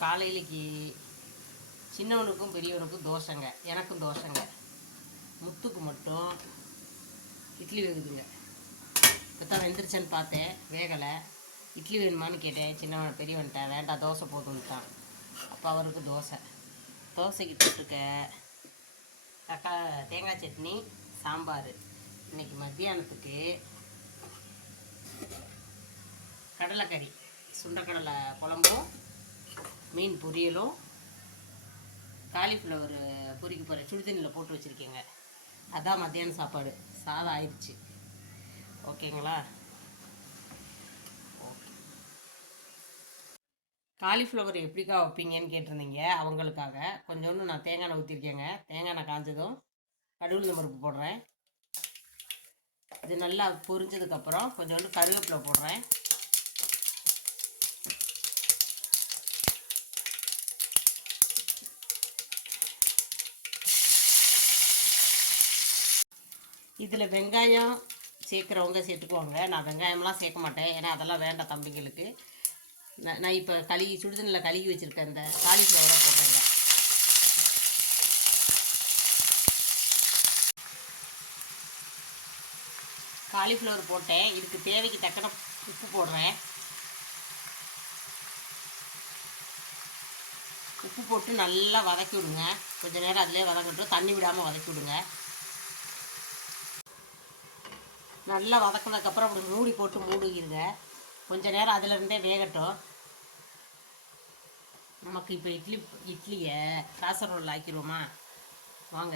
காலையிலக்கு சின்னவனுக்கும் பெரியவனுக்கும் தோசைங்க. எனக்கும் தோசைங்க. முத்துக்கு மட்டும் இட்லி வேகுதுங்க இப்போ தான் வெந்துருச்சேன்னு பார்த்தேன். வேகலை. இட்லி வேணுமான்னு கேட்டேன். சின்னவன் பெரியவன்ட்ட வேண்டாம் தோசை போதும்ட்டான் அப்போ அவருக்கு தோசை. தோசைக்கு தொட்டுக்க தக்கா தேங்காய் சட்னி சாம்பார். இன்றைக்கி மத்தியானத்துக்கு கடலைக்கறி. சுண்டக்கடலை குழம்பும் மீன் பொரியலும் காலிஃப்ளவர் பொரிக்க போகிறேன் சுடுதண்ணியில் போட்டு வச்சுருக்கேங்க. அதான் மத்தியானம் சாப்பாடு. சாதம் ஆயிடுச்சு. ஓகேங்களா? ஓகே. காலிஃப்ளவர் எப்படிக்கா வைப்பீங்கன்னு கேட்டிருந்தீங்க. அவங்களுக்காக. கொஞ்சோண்டு நான் தேங்காய் எண்ணெய் ஊற்றிருக்கேங்க தேங்காய் எண்ணெய் காஞ்சதும் கடுகுல பருப்பு போடுறேன். இது நல்லா பொரிஞ்சதுக்கப்புறம் கொஞ்சோண்டு கருவேப்பிலை போடுறேன். இதில் வெங்காயம் சேர்க்குறவங்க சேர்த்துக்குவாங்க. நான் வெங்காயம்லாம் சேர்க்க மாட்டேன். ஏன்னா அதெல்லாம் வேண்டாம் தம்பிங்களுக்கு நான் நான் இப்போ கழுகி சுடுதண்ணில் கழுகி வச்சுருக்கேன். இந்த காலிஃப்ளவரை போடுறேங்க காலிஃப்ளவர் போட்டேன். இதுக்கு தேவைக்கு தக்கன உப்பு போடுறேன். உப்பு போட்டு நல்லா வதக்கி விடுங்க. கொஞ்ச நேரம் அதிலே வதக்கட்டும் தண்ணி விடாமல் வதக்கி விடுங்க. நல்லா வதக்கினதுக்கப்புறம் அப்படி மூடி போட்டு மூடிக்கிடுங்க கொஞ்ச நேரம் அதிலருந்தே வேகட்டும். நமக்கு இப்போ இட்லி இட்லியை காசரோலில் ஆக்கிடுவோமா வாங்க.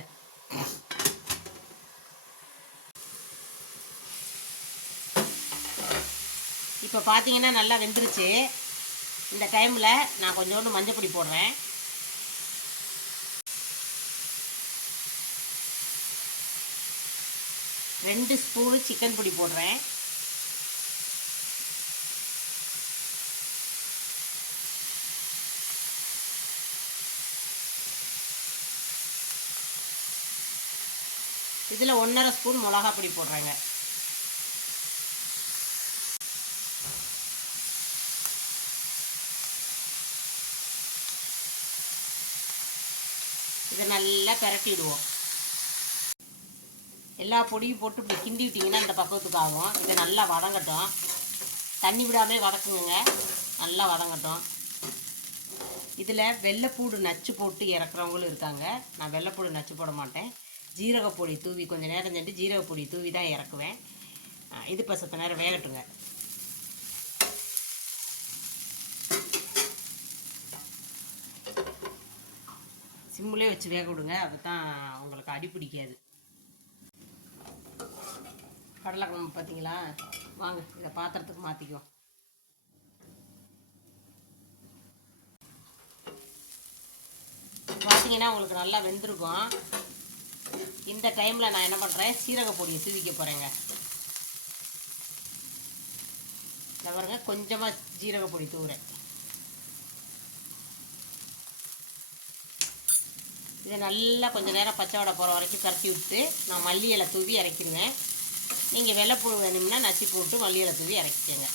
இப்போ பார்த்தீங்கன்னா நல்லா வெந்துருச்சு. இந்த டைமில் நான் கொஞ்சோண்டு மஞ்சப்பொடி போடுறேன். ரெண்டு ஸ்பூனு சிக்கன் பொடி போடுறேன். இதில் ஒன்றரை ஸ்பூன் மிளகா பொடி போடுறேங்க. இதை நல்லா பிரட்டிடுவோம். எல்லா பொடியும் போட்டு இப்படி கிண்டி விட்டிங்கன்னா இந்த பக்குவத்துக்கு ஆகும் இதை நல்லா வதங்கட்டும். தண்ணி விடாமே வதக்குங்க நல்லா வதங்கட்டும். இதில் வெள்ளைப்பூடு நச்சு போட்டு இறக்குறவங்களும் இருக்காங்க. நான் வெள்ளைப்பூடு நச்சு போட மாட்டேன். ஜீரகப்பொடி தூவி கொஞ்சம் நேரம் சென்று ஜீரகப்பொடி தூவி தான் இறக்குவேன். இது இப்போ சத்த நேரம் வேகட்டுங்க. சிம்முலே வச்சு வேக விடுங்க. அப்போ தான் உங்களுக்கு அடி பிடிக்காது. கடலைக்கிழங்கு பார்த்தீங்களா? வாங்க இதை பாத்திரத்துக்கு மாற்றிக்குவோம் பார்த்தீங்கன்னா உங்களுக்கு நல்லா வெந்திருக்கும். இந்த டைமில் நான் என்ன பண்ணுறேன் சீரக பொடியை தூவிக்க போகிறேங்க இந்த பாருங்க கொஞ்சமாக ஜீரக பொடி தூவுறேன். இதை நல்லா கொஞ்சம் நேரம் பச்சை வடை போகிற வரைக்கும் கரட்டி விட்டு நான் மல்லி இலை தூவி இறக்கிடுவேன். நீங்கள் வெள்ளைப்பூ வேணும்னா நசி போட்டு மல்லி தூவி இறக்கிக்கங்க.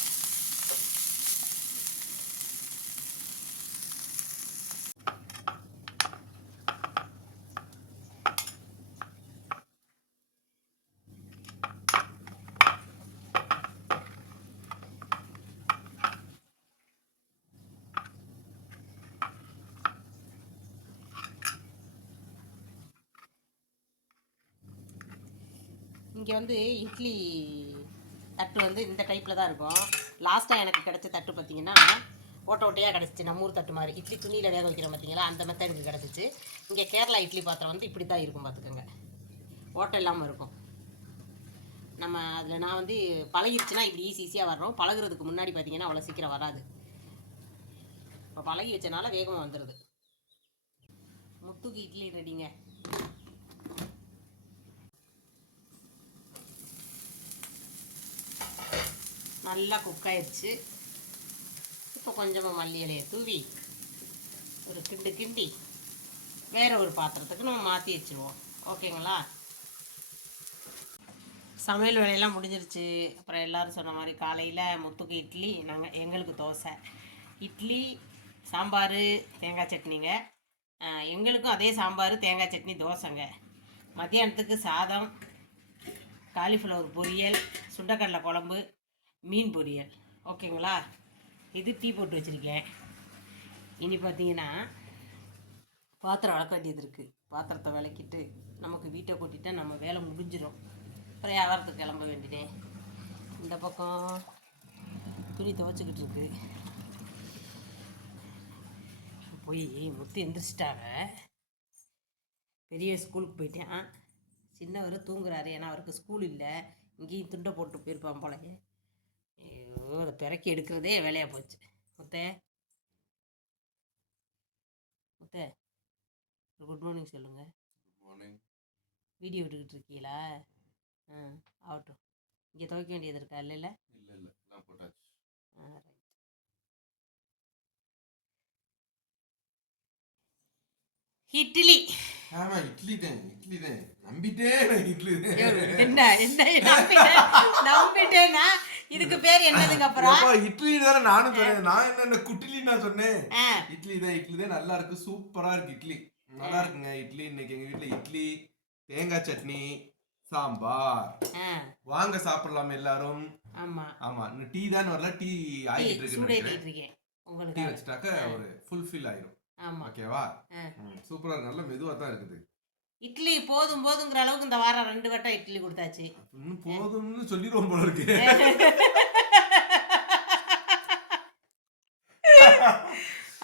இங்கே வந்து இட்லி தட்டு வந்து இந்த டைப்பில் தான் இருக்கும். லாஸ்ட்டாக எனக்கு கிடச்ச தட்டு பார்த்தீங்கன்னா ஓட்ட ஓட்டையாக கிடச்சிச்சு. நம்ம ஊர் தட்டு மாதிரி. இட்லி துணியில் வேக வைக்கிறோம் பார்த்தீங்களா அந்த மெத்தட் எனக்கு கிடச்சிச்சு. இங்கே கேரளா இட்லி பாத்திரம் வந்து இப்படி தான் இருக்கும் பார்த்துக்கோங்க ஓட்டை இல்லாமல் இருக்கும். நம்ம அதில் நான் வந்து பழகிடுச்சுன்னா இப்படி ஈஸி ஈஸியாக வர்றோம். பழகுறதுக்கு முன்னாடி பார்த்தீங்கன்னா அவ்வளோ சீக்கிரம் வராது. இப்போ பழகி வச்சனால வேகமாக வந்துடுது முத்துக்கு இட்லி ரெடிங்க நல்லா குக் ஆயிடுச்சு இப்போ கொஞ்சமாக மல்லி இலையை தூவி ஒரு கிண்டு கிண்டி வேறு ஒரு பாத்திரத்துக்கு நம்ம மாற்றி வச்சுருவோம். ஓகேங்களா சமையல் வேலையெல்லாம் முடிஞ்சிருச்சு. அப்புறம் எல்லோரும் சொன்ன மாதிரி காலையில் முத்துக்கு இட்லி நாங்கள் எங்களுக்கு தோசை. இட்லி சாம்பார் தேங்காய் சட்னிங்க. எங்களுக்கும் அதே சாம்பார் தேங்காய் சட்னி தோசைங்க. மத்தியானத்துக்கு சாதம் காலிஃப்ளவர் பொரியல் சுண்டக்கடலை குழம்பு மீன் பொரியல். ஓகேங்களா? இது டீ போட்டு வச்சுருக்கேன். இனி பார்த்தீங்கன்னா பாத்திரம் வளர்க்க வேண்டியது இருக்குது பாத்திரத்தை விளக்கிட்டு நமக்கு வீட்டை கொட்டிட்டா நம்ம வேலை முடிஞ்சிடும். அப்புறம் வியாபாரத்துக்கு கிளம்ப வேண்டியதே. இந்த பக்கம் துணி துவைச்சிக்கிட்டு இருக்கு. போய் முத்து எந்திரிச்சிட்டாங்க. பெரிய ஸ்கூலுக்கு போயிட்டேன். சின்னவர் தூங்குறாரு. ஏன்னா அவருக்கு ஸ்கூல் இல்லை. இங்கேயும் துண்டை போட்டு போயிருப்பான் போலயே. அதை பிறக்கி எடுக்கிறதே வேலையாக போச்சு. முத்தே. முத்தே குட் மார்னிங் சொல்லுங்கள் மார்னிங் வீடியோ எடுத்துக்கிட்டு இருக்கீங்களா? ஆ ஆகட்டும். இங்கே துவைக்க வேண்டியது இருக்கா? இல்லைல்ல இல்ல? இல்ல எல்லாம் போட்டாச்சு. ஆ ரைட் இட்லி. ஆமா இட்லி தான் இட்லி தான். நம்பிட்டே இட்லி என்ன என்ன நம்பிட்டேன் இதுக்கு பேர் என்னதுங்க அப்புறம்? அப்பா, இட்லி தானே நானும் சொன்னேன். நான் என்ன குட்டிலி நான் சொன்னேன். இட்லி தான் இட்லி தான். நல்லா இருக்கு சூப்பரா இருக்கு இட்லி. நல்லா இருக்குங்க இட்லி. இன்னைக்கு எங்க வீட்ல இட்லி தேங்காய் சட்னி சாம்பார். வாங்க சாப்பிடலாம் எல்லாரும். ஆமா. இன்னும் டீ தான் வரல டீ ஆகிட்டு இருக்கு டீ வச்சுட்டாக்க ஒரு ஃபுல்ஃபில் ஆயிரும். ஆமாம் ஓகேவா? ஆ. சூப்பரா இருக்கு நல்ல மெதுவா தான் இருக்குது. இட்லி போதும் போதுங்கிற அளவுக்கு இந்த வாரம் ரெண்டு வட்டம் இட்லி கொடுத்தாச்சு. இன்னும் போதும்னு சொல்லிடுவோம் போல இருக்கு.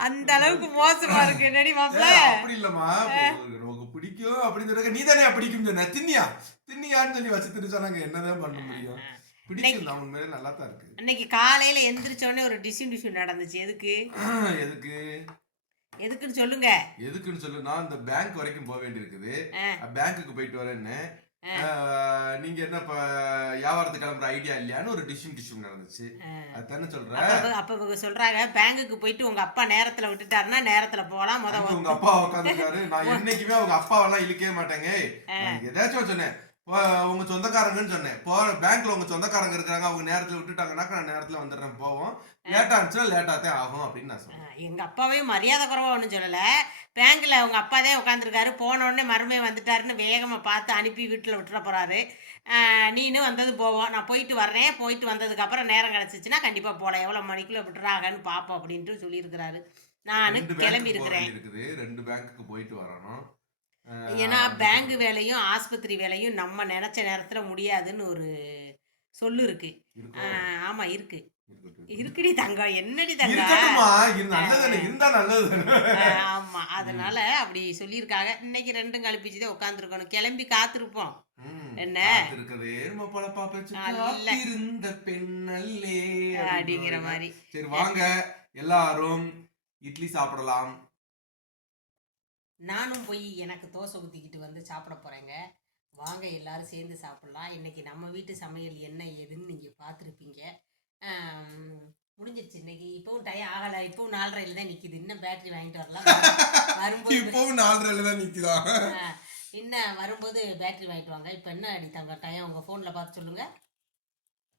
அந்த அளவுக்கு மோசமா இருக்கு. என்னடி ஏய், அப்படி இல்லம்மா. உங்களுக்கு உனக்கு பிடிக்கும் அப்படின்னு சொல்றாங்க நீ தானே பிடிக்கும் சொன்ன. தின்னியா? தின்னியான்னு சொல்லி வச்சு தின்னு சொன்னாங்க. என்னதான் பண்ண முடியும்? பிடிக்கும். உண்மையிலே நல்லா தான் இருக்கு. அன்னைக்கு காலையில எந்திரிச்ச உடனே ஒரு டிஷ்யூ டிஷ்யூ நடந்துச்சு. எதுக்கு? எதுக்கு? எதுக்குன்னு சொல்லுங்க. எதுக்குன்னு சொல்லு நான் இந்த பேங்க் வரைக்கும் போக வேண்டியிருக்குது. பேங்க்குக்கு போயிட்டு வரேன்னு. நீங்க என்ன இப்ப வியாபாரத்துக்கு கிளம்புற ஐடியா இல்லையான்னு ஒரு டிஷ்யூம் டிஷ்யூம் நடந்துச்சு. அதுதானே சொல்ற? அப்ப இவ- அப்ப சொல்றாங்க பேங்குக்கு போயிட்டு உங்க அப்பா நேரத்துல விட்டுட்டாருன்னா நேரத்துல போகலாம் முத அதுக்கு உங்க அப்பா உட்காந்துருக்காரு நான் என்னைக்குமே அவங்க அப்பாவெல்லாம் இழுக்கவே மாட்டேங்க. ஏதாச்சும் சொன்னேன். உங்க சொந்தக்காரங்கன்னு சொன்னேன். போ பேங்க்ல உங்க சொந்தக்காரங்க இருக்காங்க அவங்க நேரத்துல விட்டுட்டாங்கன்னாக்கா நான் நேரத்துல வந்துடுறேன் போவோம். லேட்டா இருந்துச்சுன்னா லேட்டா தான் ஆகும் அப்படின்னு நான் சொன்னேன். எங்க அப்பாவே மரியாதை குறைவா ஒன்றும் சொல்லல. பேங்க்ல உங்க அப்பா தான் உட்காந்துருக்காரு போன உடனே மருமே வந்துட்டாருன்னு வேகமா பார்த்து அனுப்பி வீட்டுல விட்டுற போறாரு. நீனு வந்தது போவோம் நான் போயிட்டு வர்றேன். போயிட்டு வந்ததுக்கு அப்புறம் நேரம் கிடைச்சிச்சுன்னா கண்டிப்பா போகலாம் எவ்வளவு மணிக்குள்ள விட்டுறாங்கன்னு பார்ப்போம் அப்படின்ட்டு சொல்லியிருக்கிறாரு. நானு கிளம்பி இருக்கிறேன் இருக்குது ரெண்டு பேங்க்குக்கு போயிட்டு வரணும். ஏன்னா பேங்க் வேலையும் ஆஸ்பத்திரி வேலையும் நம்ம நினைச்ச நேரத்துல முடியாதுன்னு ஒரு சொல்லு இருக்கு. இருக்கும். ஆ, ஆமா இருக்கு. இருக்குடி தங்கம் என்னடி தங்கம்? ஆமா அதனால அப்படி சொல்லியிருக்காங்க. இன்னைக்கு ரெண்டும் கழிப்பிச்சு தான் உட்காந்துருக்கணும் கிளம்பி காத்திருப்போம். என்ன? அப்படிங்கிற மாதிரி. சரி வாங்க. எல்லாரும் இட்லி சாப்பிடலாம். நானும் போய் எனக்கு தோசை ஊற்றிக்கிட்டு வந்து சாப்பிட போகிறேங்க வாங்க எல்லாரும் சேர்ந்து சாப்பிட்லாம். இன்னைக்கு நம்ம வீட்டு சமையல் என்ன ஏதுன்னு நீங்கள் பார்த்துருப்பீங்க. முடிஞ்சிருச்சு. இன்னைக்கு இப்போவும் டயம் ஆகலை. இப்போவும் நாலரையில் தான் நிற்கிது இன்னும் பேட்டரி வாங்கிட்டு வரலாம். வரும்போது இப்பவும் நாலரைல தான் நிக்குதா? ஆ, இன்னும் வரும்போது பேட்டரி வாங்கிட்டு வாங்க. இப்போ என்ன அடி தங்க டயம் உங்கள் ஃபோனில் பார்த்து சொல்லுங்கள்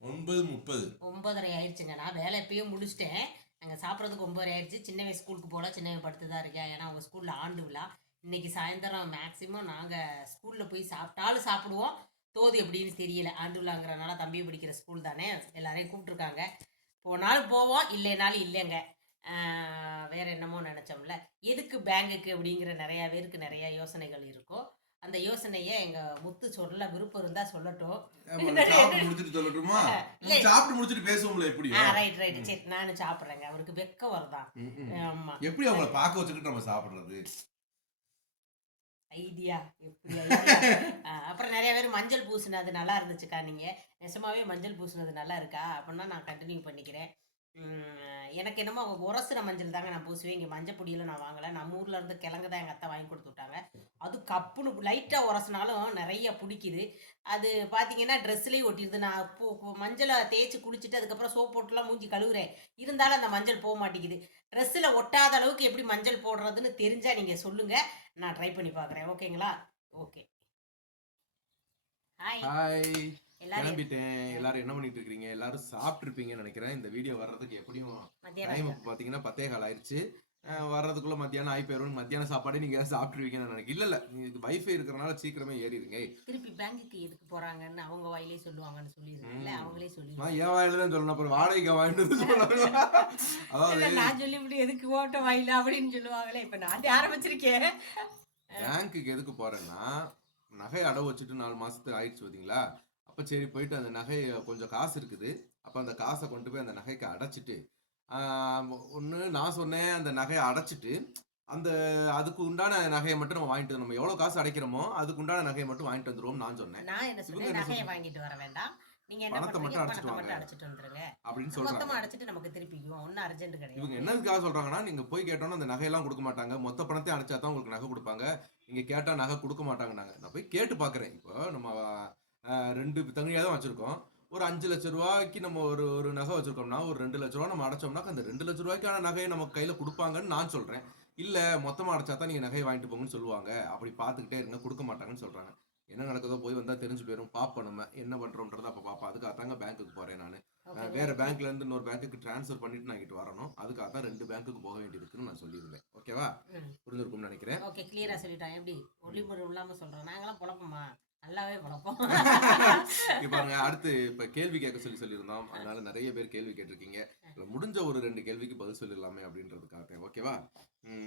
ஒன்பது முப்பது. ஒன்பதரை ஆயிடுச்சுங்க. நான் வேலை எப்பயும் முடிச்சிட்டேன். நாங்கள் சாப்பிட்றதுக்கு ஒம்பது ஆயிடுச்சு. சின்னவன் ஸ்கூலுக்கு போகல சின்னவன் படுத்து தான் இருக்கேன். ஏன்னா அவங்க ஸ்கூலில் ஆண்டு விழா. இன்றைக்கி சாயந்தரம் மேக்ஸிமம் நாங்கள் ஸ்கூலில் போய் சாப்பிட்டாலும் சாப்பிடுவோம். தோது எப்படின்னு தெரியல. ஆண்டு விழாங்கிறனால தம்பி படிக்கிற ஸ்கூல் தானே. எல்லாரையும் கூப்பிட்ருக்காங்க போனாலும் போவோம். இல்லைனாலும் இல்லைங்க. வேறு என்னமோ நினச்சோம்ல. எதுக்கு பேங்குக்கு அப்படிங்கிற நிறையா பேருக்கு நிறையா யோசனைகள் இருக்கும். அந்த யோசனையை எங்கள் முத்து சொல்ல விருப்பம் இருந்தால் சொல்லட்டும். முடிச்சிட்டு சொல்லட்டுமா. சாப்பிட்டு முடிச்சிட்டு பேசுவோம்ல எப்படி ரைட் ரைட் சரி நானும் சாப்பிட்றேங்க. அவருக்கு வெக்க வருதான். ஆமா. எப்படி அவங்கள பார்க்க வச்சுக்கிட்டு நம்ம சாப்பிடுறது? ஐடியா எப்படி அப்புறம் நிறைய பேர் மஞ்சள் பூசினது நல்லா இருந்துச்சுக்கா நீங்க. நெசமாவே மஞ்சள் பூசினது நல்லா இருக்கா? அப்படின்னா நான் கண்டினியூ பண்ணிக்கிறேன். எனக்கு என்னமோ அவங்க உரசுன மஞ்சள் தாங்க நான் பூசுவேன். இங்கே மஞ்சள் பொடியெல்லாம் நான் வாங்கலை. நம்ம ஊரில் இருந்து கிழங்கு தான் எங்கள் அத்தை வாங்கி கொடுத்து விட்டாங்க. அது கப்புன்னு லைட்டாக உரசினாலும் நிறைய பிடிக்குது. அது பார்த்தீங்கன்னா ட்ரெஸ்லேயே ஒட்டிடுது. நான் பூ மஞ்சளை தேய்ச்சி குளிச்சுட்டு அதுக்கப்புறம் சோப் போட்டுலாம் மூஞ்சி கழுவுறேன். இருந்தாலும் அந்த மஞ்சள் போக மாட்டேங்குது. ட்ரெஸ்ஸில் ஒட்டாத அளவுக்கு எப்படி மஞ்சள் போடுறதுன்னு தெரிஞ்சால் நீங்கள் சொல்லுங்கள் நான் ட்ரை பண்ணி பார்க்குறேன் ஓகேங்களா? ஓகே. ஹாய் கிளம்பிட்டேன். எல்லாரும் என்ன பண்ணிட்டு இருக்கீங்க எல்லாரும் சாப்பிட்டு இருப்பீங்கன்னு நினைக்கிறேன். இந்த வீடியோ வர்றதுக்கு எப்படியும் டைம் பார்த்தீங்கன்னா பத்தே கால் ஆயிடுச்சு வர்றதுக்குள்ள மத்தியானம் ஆகி போயிரும் மத்தியான சாப்பாடே நீங்க சாப்பிட்டுருவீங்கன்னு நினைக்கிறேன். இல்ல இல்ல. நீங்க வைஃபை இருக்கிறனால சீக்கிரமே ஏறிடுங்க. திருப்பி பேங்குக்கு எதுக்கு போறாங்கன்னு அவங்க வாயிலே சொல்லுவாங்கன்னு சொல்லிருக்கீங்கல்ல அவங்களே சொல்லி நான் ஏன் வாயில தான் சொல்லணும் அப்புறம் வாடகைக்கு வாங்கிட்டு சொல்லணும் அதாவது நான் சொல்லிவிட்டு எதுக்கு ஓட்ட வாயில அப்படின்னு சொல்லுவாங்களே இப்ப நான் ஆரம்பிச்சிருக்கேன். பேங்க்குக்கு எதுக்கு போறேன்னா நகை அடவு வச்சுட்டு நாலு மாசத்துக்கு ஆயிடுச்சு பார்த்தீங்களா அப்ப சரி போயிட்டு அந்த நகை கொஞ்சம் காசு இருக்குது. அப்ப அந்த காசை கொண்டு போய் அந்த நகைக்கு அடைச்சிட்டு ஒன்று நான் சொன்னேன் அந்த நகையை அடைச்சிட்டு அந்த அதுக்கு உண்டான நகையை மட்டும் நம்ம வாங்கிட்டு வந்து- நம்ம எவ்வளவு காசு அடைக்கிறோமோ அதுக்கு உண்டான நகையை மட்டும் வாங்கிட்டு வந்துருவோம் நான் சொன்னேன். நான் என்ன சொன்னேன்? நகையை வாங்கிட்டு வர வேண்டாம். நீங்க என்ன பணத்தை மட்டும் அடைச்சிட்டு வந்துருங்க. அப்படின்னு சொல்றாங்க. மொத்தமா அடைச்சிட்டு நமக்கு திருப்பிக்குவோம். ஒன்னும் அர்ஜென்ட் இவங்க கிடையாது என்னதுக்காக சொல்றாங்கன்னா நீங்க போய் கேட்டோம்னா அந்த நகையெல்லாம் கொடுக்க மாட்டாங்க. மொத்த பணத்தையும் அடைச்சா தான் உங்களுக்கு நகை கொடுப்பாங்க. நீங்க கேட்டா நகை கொடுக்க மாட்டாங்கன்னாங்க. நான் போய் கேட்டு பாக்குறேன். இப்போ நம்ம ரெண்டு தகுதியாக தான் வச்சிருக்கோம். ஒரு அஞ்சு லட்ச ரூபாய்க்கு நம்ம ஒரு ஒரு நகை வச்சிருக்கோம்னா ஒரு ரெண்டு லட்ச ரூபா நம்ம அடைச்சோம்னா அந்த ரெண்டு லட்ச ரூபாய்க்கான நகையை நம்ம கையில கொடுப்பாங்கன்னு நான் சொல்றேன். இல்ல மொத்தமா அடைச்சா தான் நீங்க நகையை வாங்கிட்டு போங்கன்னு சொல்லுவாங்க. அப்படி பார்த்துக்கிட்டே இருங்க கொடுக்க மாட்டாங்கன்னு சொல்றாங்க. என்ன நடக்குதோ போய் வந்தா தெரிஞ்சு போயிடும் பாப்போம் நம்ம என்ன பண்றோம்ன்றத அப்ப பாப்போம். அதுக்காக தாங்க பேங்க்குக்கு போறேன் நான். வேற பேங்க்ல இருந்து இன்னொரு பேங்க்குக்கு ட்ரான்ஸ்ஃபர் பண்ணிட்டு நான் இங்கிட்டு வரணும். அதுக்காக தான் ரெண்டு பேங்க்குக்கு போக வேண்டியிருக்குன்னு நான் சொல்லியிருந்தேன். ஓகேவா. புரிஞ்சிருக்கும்னு நினைக்கிறேன். ஓகே கிளியரா சொல்லிட்டான். எப்படி? ஒளிமுறை இல்லாம சொல்றோம் நாங்களாம் குழப்பமா நல்லாவே குழப்பம் இங்க பாருங்க அடுத்து இப்ப கேள்வி கேட்க சொல்லி சொல்லியிருந்தோம். அதனால நிறைய பேர் கேள்வி கேட்டிருக்கீங்க. இதுல முடிஞ்ச ஒரு ரெண்டு கேள்விக்கு பதில் சொல்லிடலாமே அப்படின்றதுக்காக ஓகேவா இது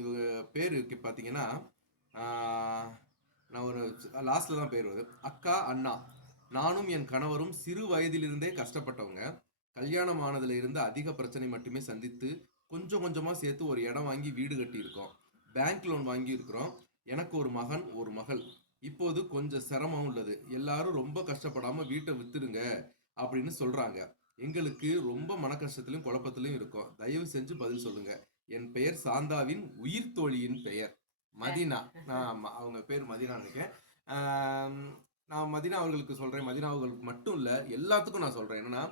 இவங்க பேருக்கு பாத்தீங்கன்னா நான் ஒரு லாஸ்ட்ல தான் பேர் வருது. அக்கா அண்ணா. நானும் என் கணவரும் சிறு வயதிலிருந்தே கஷ்டப்பட்டவங்க. கல்யாணம் ஆனதுல இருந்து அதிக பிரச்சனை மட்டுமே சந்தித்து கொஞ்சம் கொஞ்சமா சேர்த்து ஒரு இடம் வாங்கி வீடு கட்டி இருக்கோம் பேங்க் லோன் வாங்கி இருக்கிறோம் எனக்கு ஒரு மகன் ஒரு மகள். இப்போது கொஞ்சம் சிரமம் உள்ளது. எல்லாரும் ரொம்ப கஷ்டப்படாம வீட்டை வித்துடுங்க அப்படின்னு சொல்றாங்க. எங்களுக்கு ரொம்ப மன கஷ்டத்திலும் குழப்பத்திலும் இருக்கும். தயவு செஞ்சு பதில் சொல்லுங்க. என் பெயர் சாந்தாவின் உயிர் தோழியின் பெயர். மதினா. ஆமா, அவங்க பேர் மதினா நினைக்கிறேன். நான் மதினா அவர்களுக்கு சொல்றேன். மதினா அவர்களுக்கு மட்டும் இல்ல எல்லாத்துக்கும் நான் சொல்றேன். என்னன்னா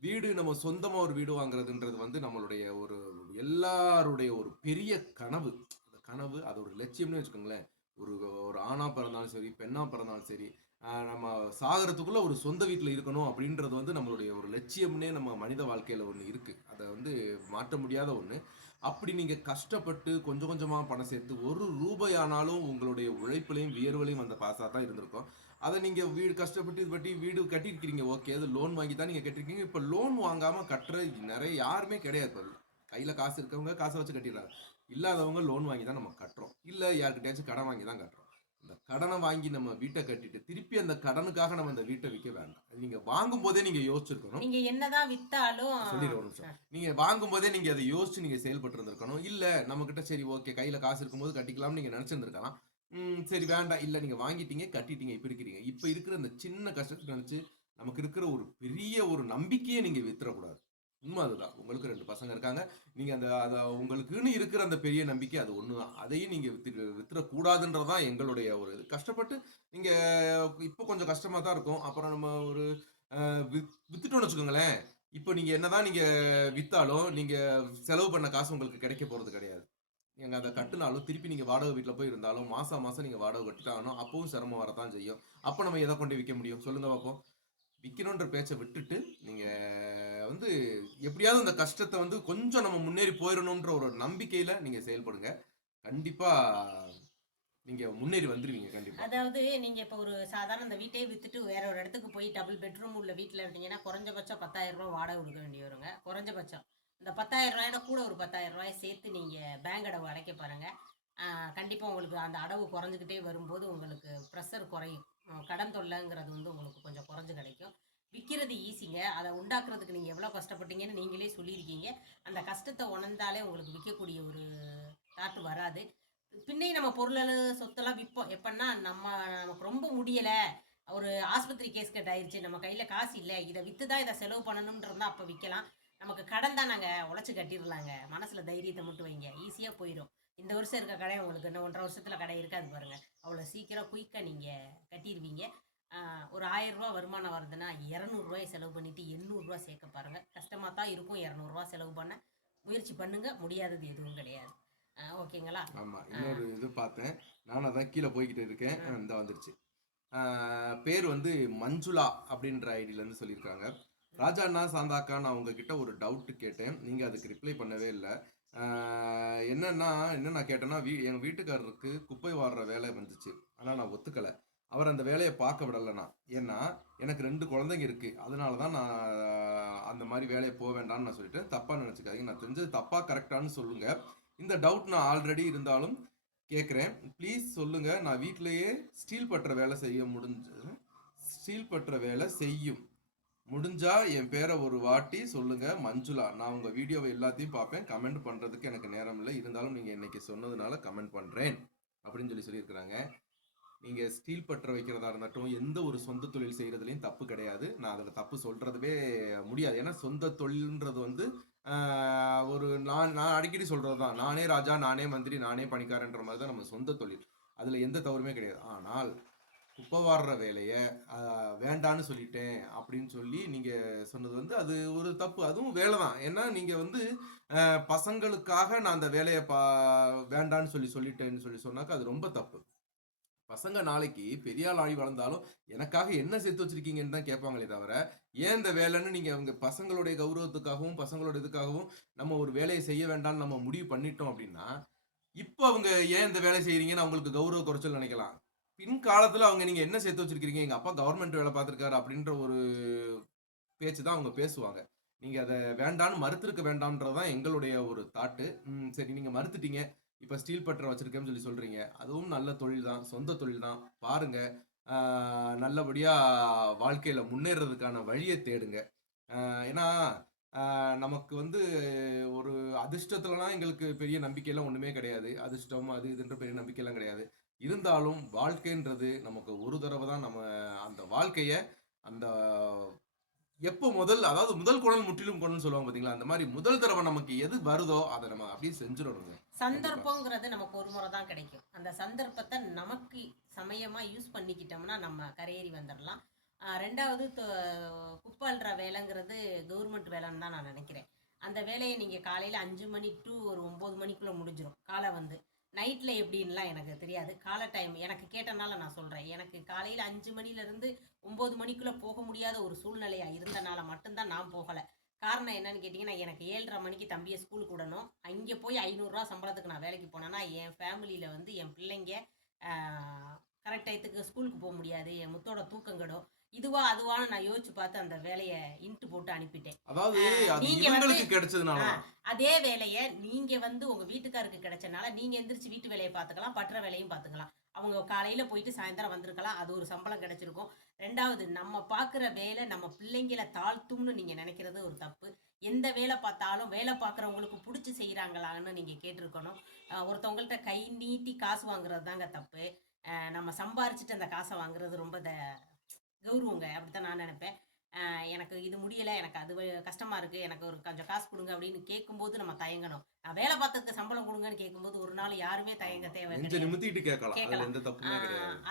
வீடு நம்ம சொந்தமா ஒரு வீடு வாங்குறதுன்றது வந்து நம்மளுடைய ஒரு எல்லாருடைய ஒரு பெரிய கனவு. அந்த கனவு அது ஒரு லட்சியம்னு வச்சுக்கோங்களேன். ஒரு ஒரு ஆணா பிறந்தாலும் சரி பெண்ணா பிறந்தாலும் சரி நம்ம சாகரத்துக்குள்ள ஒரு சொந்த வீட்டில் இருக்கணும் அப்படின்றது வந்து நம்மளுடைய ஒரு லட்சியம்னே நம்ம மனித வாழ்க்கையில் ஒன்று இருக்கு. அதை வந்து மாற்ற முடியாத ஒன்று அப்படி நீங்க கஷ்டப்பட்டு கொஞ்சம் கொஞ்சமாக பணம் சேர்த்து ஒரு ரூபாய் ஆனாலும் உங்களுடைய உழைப்புலையும் வியர்வலையும் அந்த பாசாக தான் இருந்திருக்கும். அதை நீங்க வீடு கஷ்டப்பட்டு இது பற்றி வீடு கட்டியிருக்கிறீங்க ஓகே. அது லோன் வாங்கி தான் நீங்கள் கட்டிருக்கீங்க இப்போ லோன் வாங்காமல் கட்டுற நிறைய யாருமே கிடையாது. கையில் காசு இருக்கவங்க காசை வச்சு கட்டிடுறாங்க. இல்லாதவங்க லோன் வாங்கி தான் நம்ம கட்டுறோம். இல்ல யார்கிட்டயாச்சும் கடன் வாங்கி தான் கட்டுறோம். இந்த கடனை வாங்கி நம்ம வீட்டை கட்டிட்டு திருப்பி அந்த கடனுக்காக நம்ம அந்த வீட்டை விற்க வேண்டாம். நீங்க வாங்கும் போதே நீங்க யோசிச்சிருக்கணும். நீங்க என்னதான் வித்தாலும் ஒரு நிமிஷம். நீங்க வாங்கும் போதே நீங்க அதை யோசிச்சு நீங்க செயல்பட்டு இருந்திருக்கணும் இல்ல நம்ம கிட்ட சரி ஓகே கையில காசு இருக்கும்போது கட்டிக்கலாம்னு நீங்க நினைச்சிருந்திருக்கலாம். சரி வேண்டாம். இல்ல நீங்க வாங்கிட்டீங்க கட்டிட்டீங்க இப்ப இருக்கிறீங்க இப்ப இருக்கிற இந்த சின்ன கஷ்டத்தை நினைச்சு நமக்கு இருக்கிற ஒரு பெரிய ஒரு நம்பிக்கையை நீங்க வித்துறக்கூடாது. உண்மை அதுதான். உங்களுக்கு ரெண்டு பசங்க இருக்காங்க. நீங்கள் அந்த அதை உங்களுக்குன்னு இருக்கிற அந்த பெரிய நம்பிக்கை அது ஒன்று தான் அதையும் நீங்கள் வித்து வித்துறக்கூடாதுன்றதான் எங்களுடைய ஒரு இது. கஷ்டப்பட்டு நீங்கள் இப்போ கொஞ்சம் கஷ்டமாக தான் இருக்கும். அப்புறம் நம்ம ஒரு வித்துட்டோம்னு வச்சுக்கோங்களேன். இப்போ நீங்கள் என்னதான் நீங்கள் விற்றாலும் நீங்கள் செலவு பண்ண காசு உங்களுக்கு கிடைக்க போகிறது கிடையாது. நீங்கள் அதை கட்டினாலும் திருப்பி நீங்கள் வாடகை வீட்டில் போய் இருந்தாலும் மாதம் மாதம் நீங்கள் வாடகை கட்டிட்டாலும் அப்பவும் சிரமம் வரத்தான் செய்யும். அப்போ நம்ம எதை கொண்டு விற்க முடியும்? சொல்லுங்கள் பார்ப்போம் விற்கணுன்ற பேச்சை விட்டுட்டு நீங்கள் வந்து எப்படியாவது இந்த கஷ்டத்தை வந்து கொஞ்சம் நம்ம முன்னேறி போயிடணுன்ற ஒரு நம்பிக்கையில நீங்க செயல்படுங்க. கண்டிப்பா நீங்க முன்னேறி வந்துருவீங்க கண்டிப்பா. அதாவது நீங்க இப்ப ஒரு சாதாரண இந்த வீட்டையே வித்துட்டு வேற ஒரு இடத்துக்கு போய் டபுள் பெட்ரூம் உள்ள வீட்டுல இருந்தீங்கன்னா குறைஞ்சபட்சம் பத்தாயிரம் ரூபாய் வாடகை கொடுக்க வேண்டி வருங்க. குறைஞ்சபட்சம். இந்த பத்தாயிரம் ரூபாயோட கூட ஒரு பத்தாயிரம் ரூபாய் சேர்த்து நீங்க பேங்க் அடவு அடைக்க பாருங்க. கண்டிப்பாக கண்டிப்பா உங்களுக்கு அந்த அடவு குறைஞ்சிக்கிட்டே வரும்போது உங்களுக்கு ப்ரெஷர் குறையும். கடன் தொல்லைங்கிறது வந்து உங்களுக்கு கொஞ்சம் குறைஞ்சு கிடைக்கும். விற்கிறது ஈஸிங்க. அதை உண்டாக்குறதுக்கு நீங்கள் எவ்வளோ கஷ்டப்பட்டீங்கன்னு நீங்களே சொல்லியிருக்கீங்க. அந்த கஷ்டத்தை உணர்ந்தாலே உங்களுக்கு விற்கக்கூடிய ஒரு தாட்டு வராது. பின்னே நம்ம பொருள் சொத்தெல்லாம் விற்போம் எப்பன்னா நம்ம நமக்கு ரொம்ப முடியலை. ஒரு ஆஸ்பத்திரி கேஸ் கட் ஆயிருச்சு நம்ம கையில் காசு இல்லை. இதை விற்று தான் இதை செலவு பண்ணணும்ன்றதா அப்போ விற்கலாம் நமக்கு கடன் தான் நாங்கள் உழைச்சி கட்டிடலாங்க. மனசில் தைரியத்தை மட்டும் வைங்க. ஈஸியாக போயிடும் இந்த வருஷம் இருக்க கடை உங்களுக்கு இன்னும் ஒன்றரை வருஷத்தில் கடை இருக்காது பாருங்கள் அவ்வளோ சீக்கிரம் குயிக்காக நீங்கள் கட்டிடுவீங்க. ஒரு ஆயிரம் ரூபா வருமானம் வருதுன்னா இரநூறுவாயை செலவு பண்ணிட்டு எண்ணூறுரூவா சேர்க்க பாருங்க. கஷ்டமாக தான் இருக்கும். இரநூறுவா செலவு பண்ண முயற்சி பண்ணுங்க. முடியாதது எதுவும் கிடையாது. ஓகேங்களா? ஆமா. இன்னொரு இது பார்த்தேன். நானும் அதான் கீழே போய்கிட்டு இருக்கேன். இந்த வந்துருச்சு. பேர் வந்து மஞ்சுளா அப்படின்ற ஐடியில இருந்து சொல்லியிருக்காங்க. ராஜா அண்ணா சாந்தாக்கா நான் உங்ககிட்ட ஒரு டவுட் கேட்டேன். நீங்க அதுக்கு ரிப்ளை பண்ணவே இல்லை. என்னன்னா என்ன நான் கேட்டேன்னா வீ எங்கள் வீட்டுக்காரருக்கு குப்பை வாடுற வேலை வந்துச்சு. ஆனால் நான் ஒத்துக்கலை. அவர் அந்த வேலையை பார்க்க விடலைண்ணா. ஏன்னா எனக்கு ரெண்டு குழந்தைங்க இருக்கு. அதனால தான் நான் அந்த மாதிரி வேலையை போக வேண்டாம்னு நான் சொல்லிட்டேன் தப்பாக நினச்சிக்காதீங்க. நான் தெரிஞ்சது தப்பாக கரெக்டானு சொல்லுங்க. இந்த டவுட் நான் ஆல்ரெடி இருந்தாலும் கேட்குறேன் ப்ளீஸ் சொல்லுங்க. நான் வீட்டிலேயே ஸ்டீல் பற்ற வேலை செய்ய முடிஞ்ச ஸ்டீல் பற்ற வேலை செய்யும். முடிஞ்சா என் பேரை ஒரு வாட்டி சொல்லுங்க. மஞ்சுளா நான் உங்கள் வீடியோவை எல்லாத்தையும் பார்ப்பேன். கமெண்ட் பண்ணுறதுக்கு எனக்கு நேரம் இல்லை. இருந்தாலும் நீங்கள் இன்னைக்கு சொன்னதுனால கமெண்ட் பண்ணுறேன் அப்படின்னு சொல்லி சொல்லியிருக்கிறாங்க. நீங்க ஸ்டீல் பற்ற வைக்கிறதா இருந்தாட்டும் எந்த ஒரு சொந்த தொழில் செய்யறதுலயும் தப்பு கிடையாது. நான் அதுல தப்பு சொல்றதுவே முடியாது. ஏன்னா சொந்த தொழில்ன்றது வந்து ஒரு நான் நான் அடிக்கடி சொல்றது தான் நானே ராஜா நானே மந்திரி நானே பணிக்காரன்ற மாதிரி தான் நம்ம சொந்த தொழில். அதுல எந்த தவறுமே கிடையாது. ஆனால் குப்பை வாடுற வேலையை வேண்டான்னு சொல்லிட்டேன் அப்படின்னு சொல்லி நீங்க சொன்னது வந்து அது ஒரு தப்பு. அதுவும் வேலை தான் ஏன்னா நீங்க வந்து பசங்களுக்காக நான் அந்த வேலையை பா வேண்டான்னு சொல்லி சொல்லிட்டேன்னு சொல்லி சொன்னாக்க அது ரொம்ப தப்பு. பசங்க நாளைக்கு பெரிய ஆள் வளர்ந்தாலும் எனக்காக என்ன சேர்த்து வச்சிருக்கீங்கன்னு தான் கேட்பாங்களே தவிர ஏன் இந்த வேலைன்னு நீங்கள் அவங்க பசங்களுடைய கௌரவத்துக்காகவும் பசங்களோட இதுக்காகவும் நம்ம ஒரு வேலையை செய்ய வேண்டாம்னு நம்ம முடிவு பண்ணிட்டோம் அப்படின்னா இப்போ அவங்க ஏன் இந்த வேலை செய்கிறீங்கன்னு அவங்களுக்கு கௌரவ குறைச்சல் நினைக்கலாம். பின் காலத்தில் அவங்க நீங்கள் என்ன சேர்த்து வச்சிருக்கீங்க? எங்கள் அப்பா கவர்மெண்ட் வேலை பார்த்துருக்காரு அப்படின்ற ஒரு பேச்சு தான் அவங்க பேசுவாங்க. நீங்கள் அதை வேண்டான்னு மறுத்திருக்க வேண்டாம்ன்றதுதான் எங்களுடைய ஒரு தாட்டு ம், சரி நீங்கள் மறுத்துட்டீங்க. இப்போ ஸ்டீல் பட்டரை வச்சுருக்கேன்னு சொல்லி சொல்கிறீங்க அதுவும் நல்ல தொழில் தான் சொந்த தொழில் தான் பாருங்கள் நல்லபடியாக வாழ்க்கையில் முன்னேறதுக்கான வழியை தேடுங்க. ஏன்னா நமக்கு வந்து ஒரு அதிர்ஷ்டத்துலலாம் எங்களுக்கு பெரிய நம்பிக்கையெல்லாம் ஒன்றுமே கிடையாது. அதிர்ஷ்டம் அது இதுன்ற பெரிய நம்பிக்கையெல்லாம் கிடையாது. இருந்தாலும் வாழ்க்கைன்றது நமக்கு ஒரு தடவை தான் நம்ம அந்த வாழ்க்கையை அந்த எப்போ முதல் அதாவது முதல் குடல் முற்றிலும் குடல் சொல்லுவாங்க பாத்தீங்களா? அந்த மாதிரி முதல் தடவை நமக்கு எது வருதோ அதை நம்ம அப்படியே செஞ்சிடணுங்க. சந்தர்ப்பங்கிறது நமக்கு ஒரு முறை தான் கிடைக்கும். அந்த சந்தர்ப்பத்தை நமக்கு சமயமா யூஸ் பண்ணிக்கிட்டோம்னா நம்ம கரையேறி வந்துடலாம் ரெண்டாவது தொ- வேலைங்கிறது கவர்மெண்ட் வேலைன்னு தான் நான் நினைக்கிறேன். அந்த வேலையை நீங்கள் காலையில் அஞ்சு மணி டு ஒரு ஒம்பது மணிக்குள்ளே முடிஞ்சிடும் காலை வந்து. நைட்டில் எப்படின்லாம் எனக்கு தெரியாது. காலை டைம் எனக்கு கேட்டனால நான் சொல்கிறேன் எனக்கு காலையில் அஞ்சு மணிலேருந்து ஒம்பது மணிக்குள்ளே போக முடியாத ஒரு சூழ்நிலையாக இருந்தனால மட்டும்தான் நான் போகலை. காரணம் என்னன்னு கேட்டிங்கன்னா எனக்கு ஏழரை மணிக்கு தம்பியை ஸ்கூலுக்கு விடணும். அங்கே போய் ஐநூறுரூவா சம்பளத்துக்கு நான் வேலைக்கு போனேன்னா என் ஃபேமிலியில் வந்து என் பிள்ளைங்க கரெக்ட் டயத்துக்கு ஸ்கூலுக்கு போக முடியாது. என் முத்தோட தூக்கம் கெடும் இதுவா அதுவான்னு நான் யோசிச்சு பார்த்து அந்த வேலையை இன்ட்டு போட்டு அனுப்பிட்டேன். அதாவது அது நீங்க வந்து- அதே வேலையை நீங்க வந்து உங்க வீட்டுக்காருக்கு கிடைச்சனால நீங்க எந்திரிச்சு வீட்டு வேலையை பார்த்துக்கலாம் பற்ற வேலையும் பார்த்துக்கலாம். அவங்க காலையில போயிட்டு சாயந்தரம் வந்திருக்கலாம் அது ஒரு சம்பளம் கிடைச்சிருக்கும். ரெண்டாவது நம்ம பார்க்குற வேலை நம்ம பிள்ளைங்களை தாழ்த்தும்னு நீங்க நினைக்கிறது ஒரு தப்பு. எந்த வேலை பார்த்தாலும் வேலை பார்க்குறவங்களுக்கு பிடிச்சி செய்கிறாங்களான்னு நீங்கள் கேட்டிருக்கணும். ஒருத்தவங்கள்ட்ட கை நீட்டி காசு வாங்குறது தாங்க தப்பு நம்ம சம்பாரிச்சிட்டு அந்த காசை வாங்குறது ரொம்ப த கௌரவங்க அப்படித்தான் நான் நினைப்பேன். எனக்கு இது முடியலை எனக்கு அது கஷ்டமா இருக்கு எனக்கு ஒரு கொஞ்சம் காசு கொடுங்க அப்படின்னு கேட்கும்போது நம்ம தயங்கணும். வேலை பார்த்ததுக்கு சம்பளம் கொடுங்கன்னு கேட்கும்போது ஒரு நாள் யாருமே தயங்க தேவை கேட்கலாம்.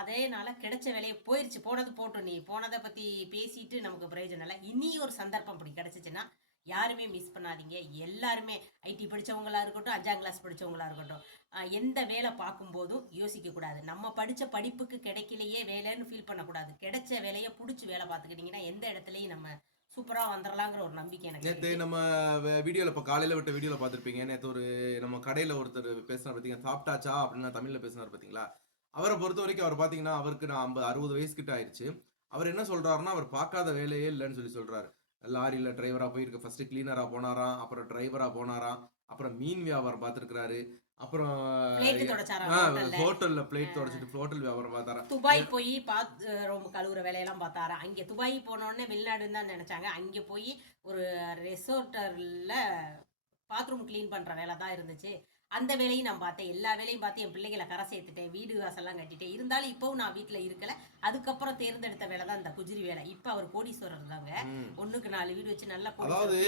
அதேனால கிடைச்ச வேலையை போயிருச்சு போனது போட்டும். நீ போனதை பத்தி பேசிட்டு நமக்கு பிரயோஜனம் இல்லை. இனி ஒரு சந்தர்ப்பம் அப்படி கிடைச்சிச்சுன்னா யாருமே மிஸ் பண்ணாதீங்க. எல்லாருமே ஐடி படிச்சவங்களா இருக்கட்டும் அஞ்சாம் கிளாஸ் படிச்சவங்களா இருக்கட்டும் எந்த வேலை பார்க்கும்போதும் யோசிக்க கூடாது. நம்ம படிச்ச படிப்புக்கு கிடைக்கலையே வேலைன்னு ஃபீல் பண்ணக்கூடாது. கிடைச்ச வேலையை பிடிச்சி வேலை பார்த்துக்கிட்டிங்கன்னா எந்த இடத்துலையும் நம்ம சூப்பரா வந்துடலாங்கிற ஒரு நம்பிக்கை எனக்கு இருக்கு. நம்ம வே- வீடியோல இப்ப காலையில விட்ட வீடியோல பாத்திருப்பீங்க நேத்து ஒரு நம்ம கடையில ஒருத்தர் பேசினார் பாத்தீங்க சாப்பிட்டாச்சா அப்படின்னு தமிழ்ல பேசினார் பாத்தீங்களா? அவரை பொறுத்த வரைக்கும் அவர் பாத்தீங்கன்னா அவருக்கு நான் ஐம்பது அறுபது வயசு கிட்ட ஆயிடுச்சு. அவர் என்ன சொல்றாருன்னா அவர் பார்க்காத வேலையே இல்லைன்னு சொல்லி சொல்றாரு. லாரியில டிரைவரா போயிருக்கு. ஃபர்ஸ்ட் கிளீனரா போனாராம் அப்புறம் டிரைவரா போனாராம் அப்புறம் மீன் வியாபாரம் பார்த்திருக்கிறாரு. அப்புறம். ஹோட்டல்ல பிளேட் தொடச்சிட்டு ஹோட்டல் வியாபாரம் பார்த்தாரா? துபாய் போய் பார்த்து ரொம்ப கழுவுற வேலையெல்லாம் பார்த்தாரா? அங்கே துபாய் போன உடனே வெளிநாடுன்னு தான் நினைச்சாங்க. அங்கே போய் ஒரு ரெசார்ட்டர்ல பாத்ரூம் க்ளீன் பண்ற வேலை தான் இருந்துச்சு. அந்த வேலையும் நான் பார்த்தேன். எல்லா வேலையும் பார்த்து என் பிள்ளைகளை கரை சேர்த்துட்டேன். வீடு வாசல்லாம் கட்டிட்டேன். இருந்தாலும் இப்போவும் நான் வீட்டில் இருக்கல. அதுக்கப்புறம் தேர்ந்தெடுத்த வேலை தான் இந்த குஜிரி வேலை. இப்போ அவர் கோடீஸ்வரர் தாங்க. ம். ஒண்ணுக்கு நாலு வீடு வச்சு நல்லா அதாவது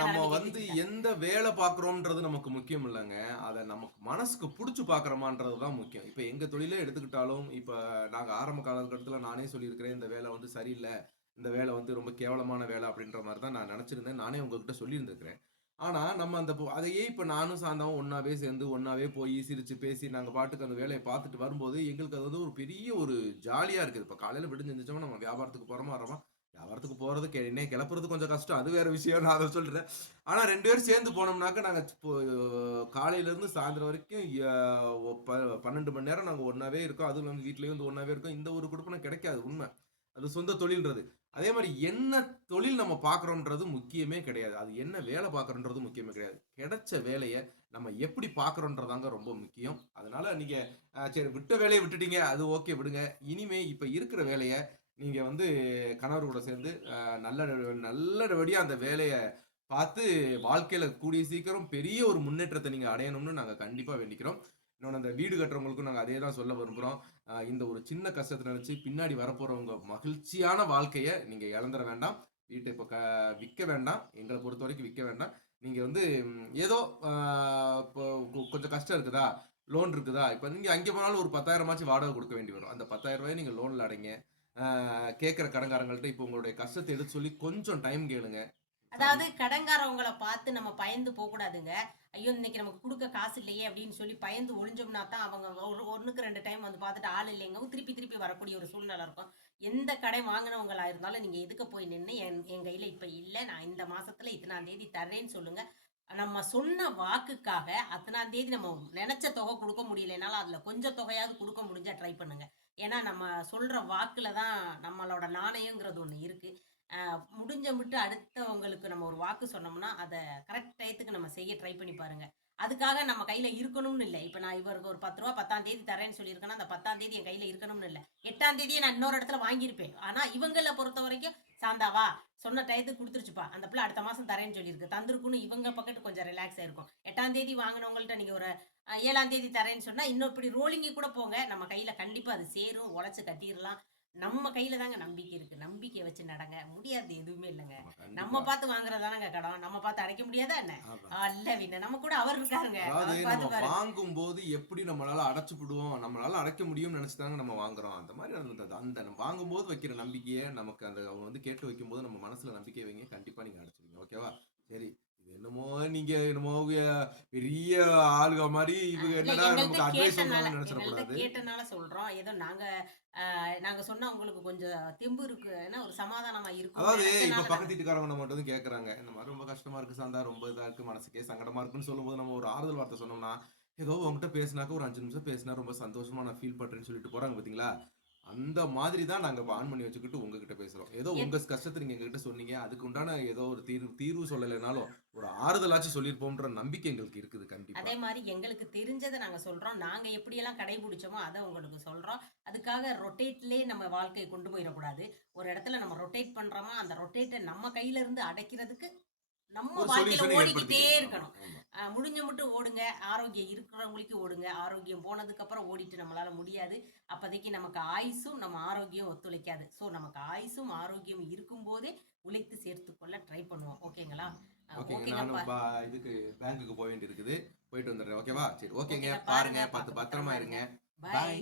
நம்ம வந்து. எந்த வேலை பார்க்குறோம்ன்றது நமக்கு முக்கியம் இல்லைங்க. அதை நமக்கு மனசுக்கு பிடிச்சி பார்க்குறோமான்றது தான் முக்கியம். இப்போ எங்கள் தொழிலே எடுத்துக்கிட்டாலும் இப்போ நாங்கள் ஆரம்ப காலகட்டத்தில் நானே சொல்லியிருக்கிறேன் இந்த வேலை வந்து சரியில்லை. இந்த வேலை வந்து ரொம்ப கேவலமான வேலை அப்படின்ற மாதிரி தான் நான் நினச்சிருந்தேன். நானே உங்ககிட்ட சொல்லியிருந்திருக்கிறேன். ஆனால் நம்ம அந்த அதையே இப்போ நானும் சாந்தாவும் ஒன்றாவே சேர்ந்து ஒன்றாவே போய் சிரித்து பேசி நாங்கள் பாட்டுக்கு அந்த வேலையை பார்த்துட்டு வரும்போது எங்களுக்கு அது வந்து ஒரு பெரிய ஒரு ஜாலியாக இருக்குது. இப்போ காலையில் விடுஞ்சு இருந்துச்சோமா நம்ம வியாபாரத்துக்கு போகிறோமா வரோமா? வியாபாரத்துக்கு போகிறது கெ- கிளப்புறது கொஞ்சம் கஷ்டம். அது வேறு விஷயம் நான் அதை சொல்கிறேன் ஆனால் ரெண்டு பேரும் சேர்ந்து போனோம்னாக்க நாங்கள் காலையிலேருந்து சாயந்தரம் வரைக்கும் ப- பன்னெண்டு மணி நேரம் நாங்கள் ஒன்றாவே இருக்கோம். அதுவும் வந்து வீட்லேயும் வந்து ஒன்றாவே இருக்கோம். இந்த ஒரு குடுப்பனம் கிடைக்காது உண்மை. அது சொந்த தொழில்ன்றது. அதே மாதிரி என்ன தொழில் நம்ம பார்க்குறோன்றது முக்கியமே கிடையாது. அது என்ன வேலை பார்க்குறோன்றது முக்கியமே கிடையாது. கிடைச்ச வேலையை நம்ம எப்படி பார்க்குறோன்றதாங்க ரொம்ப முக்கியம். அதனால நீங்கள் சரி விட்ட வேலையை விட்டுட்டீங்க அது ஓகே விடுங்க. இனிமே இப்போ இருக்கிற வேலையை நீங்கள் வந்து கணவர் கூட சேர்ந்து நல்ல நல்லபடியாக அந்த வேலையை பார்த்து வாழ்க்கையில் கூடிய சீக்கிரம் பெரிய ஒரு முன்னேற்றத்தை நீங்கள் அடையணும்னு நாங்கள் கண்டிப்பாக வேண்டிக்கிறோம். இன்னொன்று அந்த வீடு கட்டுறவங்களுக்கும் நாங்கள் அதே தான் சொல்ல விரும்புகிறோம் இந்த ஒரு சின்ன கஷ்டத்தை நினச்சி பின்னாடி வரப்போகிறவங்க மகிழ்ச்சியான வாழ்க்கையை நீங்கள் இழந்துட வேண்டாம். வீட்டை இப்போ க விற்க வேண்டாம். எங்களை பொறுத்த வரைக்கும் விற்க வேண்டாம். நீங்கள் வந்து ஏதோ இப்போ கொஞ்சம் கஷ்டம் இருக்குதா? லோன் இருக்குதா? இப்போ நீங்கள் அங்கே போனாலும் ஒரு பத்தாயிரமாச்சும் வாடகை கொடுக்க வேண்டி வரும். அந்த பத்தாயிரம் ரூபாய் நீங்கள் லோனில் அடைங்க. கேட்குற கடன்காரங்கள்ட்ட இப்போ உங்களுடைய கஷ்டத்தை எடுத்து சொல்லி கொஞ்சம் டைம் கேளுங்க. அதாவது கடங்காரவங்களை பார்த்து நம்ம பயந்து போகக்கூடாதுங்க. ஐயோ இன்னைக்கு நமக்கு கொடுக்க காசு இல்லையே அப்படின்னு சொல்லி பயந்து ஒளிஞ்சோம்னா தான் அவங்க ஒரு ஒன்றுக்கு ரெண்டு டைம் வந்து பார்த்துட்டு ஆள் இல்லைங்க திருப்பி திருப்பி வரக்கூடிய ஒரு சூழ்நிலை இருக்கும். எந்த கடை வாங்கினவங்களா இருந்தாலும் நீங்கள் எதுக்கு போய் நின்று என் என் கையில் இப்போ இல்லை நான் இந்த மாதத்தில் இத்தனாம் தேதி தர்றேன்னு சொல்லுங்கள் நம்ம சொன்ன வாக்குக்காக அத்தனாம் தேதி நம்ம நினைச்ச தொகை கொடுக்க முடியலனாலும் அதில் கொஞ்சம் தொகையாவது கொடுக்க முடிஞ்சா ட்ரை பண்ணுங்க. ஏன்னா நம்ம சொல்ற வாக்குல தான் நம்மளோட நாணயங்கிறது ஒன்று இருக்கு. முடிஞ்ச விட்டு அடுத்தவங்களுக்கு நம்ம ஒரு வாக்கு சொன்னோம்னா அதை கரெக்ட் டயத்துக்கு நம்ம செய்ய ட்ரை பண்ணி பாருங்க. அதுக்காக நம்ம கையில இருக்கணும்னு இல்லை. இப்போ நான் இவருக்கு ஒரு பத்து ரூபா பத்தாம் தேதி தரேன்னு சொல்லியிருக்கேன்னா அந்த பத்தாம் தேதி என் கையில இருக்கணும்னு இல்லை. எட்டாம் தேதியை நான் இன்னொரு இடத்துல வாங்கியிருப்பேன். ஆனா இவங்களை பொறுத்த வரைக்கும் சாந்தாவா சொன்ன டயத்துக்கு கொடுத்துருச்சுப்பா. அந்த பிள்ளை அடுத்த மாசம் தரேன்னு சொல்லியிருக்கு. தந்திருக்குன்னு இவங்க பக்கத்து கொஞ்சம் ரிலாக்ஸ் ஆயிருக்கும். எட்டாம் தேதி வாங்கினவங்கள்ட்ட நீங்க ஒரு ஏழாம் தேதி தரேன்னு சொன்னா இன்னும் இப்படி ரோலிங்கி கூட போங்க. நம்ம கையில கண்டிப்பா அது சேரும். உழைச்சு கட்டிடலாம் நம்ம கையில தாங்க நம்பிக்கை இருக்கு. நம்பிக்கை வச்சு நடங்க. முடியாது எதுவுமே இல்லைங்க. நம்ம பார்த்து வாங்குறதானங்க கடன்? நம்ம பார்த்து அடைக்க முடியாதா என்ன. அல்ல வின்ன நம்ம கூட அவர் இருக்காருங்க. நம்ம வாங்கும் போது எப்படி நம்மளால அடைச்சு விடுவோம் நம்மளால அடைக்க முடியும்னு நினைச்சுதாங்க நம்ம வாங்குறோம். அந்த மாதிரி அந்த அந்த நம்ம வாங்கும்போது வைக்கிற நம்பிக்கையை நமக்கு அந்த அவங்க வந்து கேட்டு வைக்கும்போது நம்ம மனசுல நம்பிக்கை வைங்க. கண்டிப்பா நீங்க அடைச்சிருவீங்க. ஓகேவா? சரி. என்னமோ நீங்க என்னமோ பெரிய ஆளுக மாதிரி இவங்க என்னடா நமக்கு அட்வைஸ் நினைச்சிடக்கூடாது. கேட்டனால சொல்றோம். ஏதோ நாங்க நாங்க சொன்னா உங்களுக்கு கொஞ்சம் தெம்பு இருக்கு ஏன்னா ஒரு சமாதானமா இருக்கும். அதாவது இப்ப பக்கத்து வீட்டுக்காரங்க நம்ம மட்டும் கேக்குறாங்க. இந்த மாதிரி ரொம்ப கஷ்டமா இருக்கு சாந்தா. ரொம்ப இதா இருக்கு மனசுக்கே சங்கடமா இருக்குன்னு சொல்லும்போது நம்ம ஒரு ஆறுதல் வார்த்தை சொன்னோம்னா ஏதோ உங்ககிட்ட பேசினாக்க ஒரு அஞ்சு நிமிஷம் பேசினா ரொம்ப சந்தோஷமா நான் ஃபீல் பண்றேன்னு சொல்லிட்டு போறாங்க பாத்தீங்களா? அந்த மாதிரி தான் நாங்க ஆன் பண்ணி வச்சுக்கிட்டு உங்ககிட்ட பேசுறோம். ஏதோ உங்க கஷ்டத்தை நீங்க எங்ககிட்ட சொன்னீங்க. அதுக்கு உண்டான ஏதோ ஒரு தீர்வு தீர்வு சொல்லலைனாலும் ஒரு ஆறுதலாச்சும் சொல்லியிருப்போம்ன்ற நம்பிக்கை எங்களுக்கு இருக்குது கண்டிப்பா. அதே மாதிரி எங்களுக்கு தெரிஞ்சதை நாங்க சொல்றோம். நாங்க எப்படியெல்லாம் கடைபிடிச்சோமோ அதை உங்களுக்கு சொல்றோம். அதுக்காக ரொட்டேட்லயே நம்ம வாழ்க்கையை கொண்டு போயிடக்கூடாது. ஒரு இடத்துல நம்ம ரொட்டேட் பண்றோமா அந்த ரொட்டேட்டை நம்ம கையில இருந்து அடைக்கிறதுக்கு நம்ம வாழ்க்கையில ஓடிக்கிட்டே இருக்கணும். முடிஞ்ச மட்டும் ஓடுங்க. ஆரோக்கியம் இருக்கிறவங்களுக்கு ஓடுங்க. ஆரோக்கியம் போனதுக்கு அப்புறம் ஓடிட்டு நம்மளால முடியாது. அப்போதைக்கு நமக்கு ஆயுசும் நம்ம ஆரோக்கியம் ஒத்துழைக்காது. ஸோ நமக்கு ஆயுசும் ஆரோக்கியம் இருக்கும்போதே உழைத்து சேர்த்து கொள்ள ட்ரை பண்ணுவோம். ஓகேங்களா? ஓகேங்க. நானும் இதுக்கு பேங்க்குக்கு போக வேண்டியிருக்குது. போயிட்டு வந்துடுறேன். ஓகேவா? சரி ஓகேங்க. பாருங்க. பார்த்து பத்திரமா இருங்க. பாய்.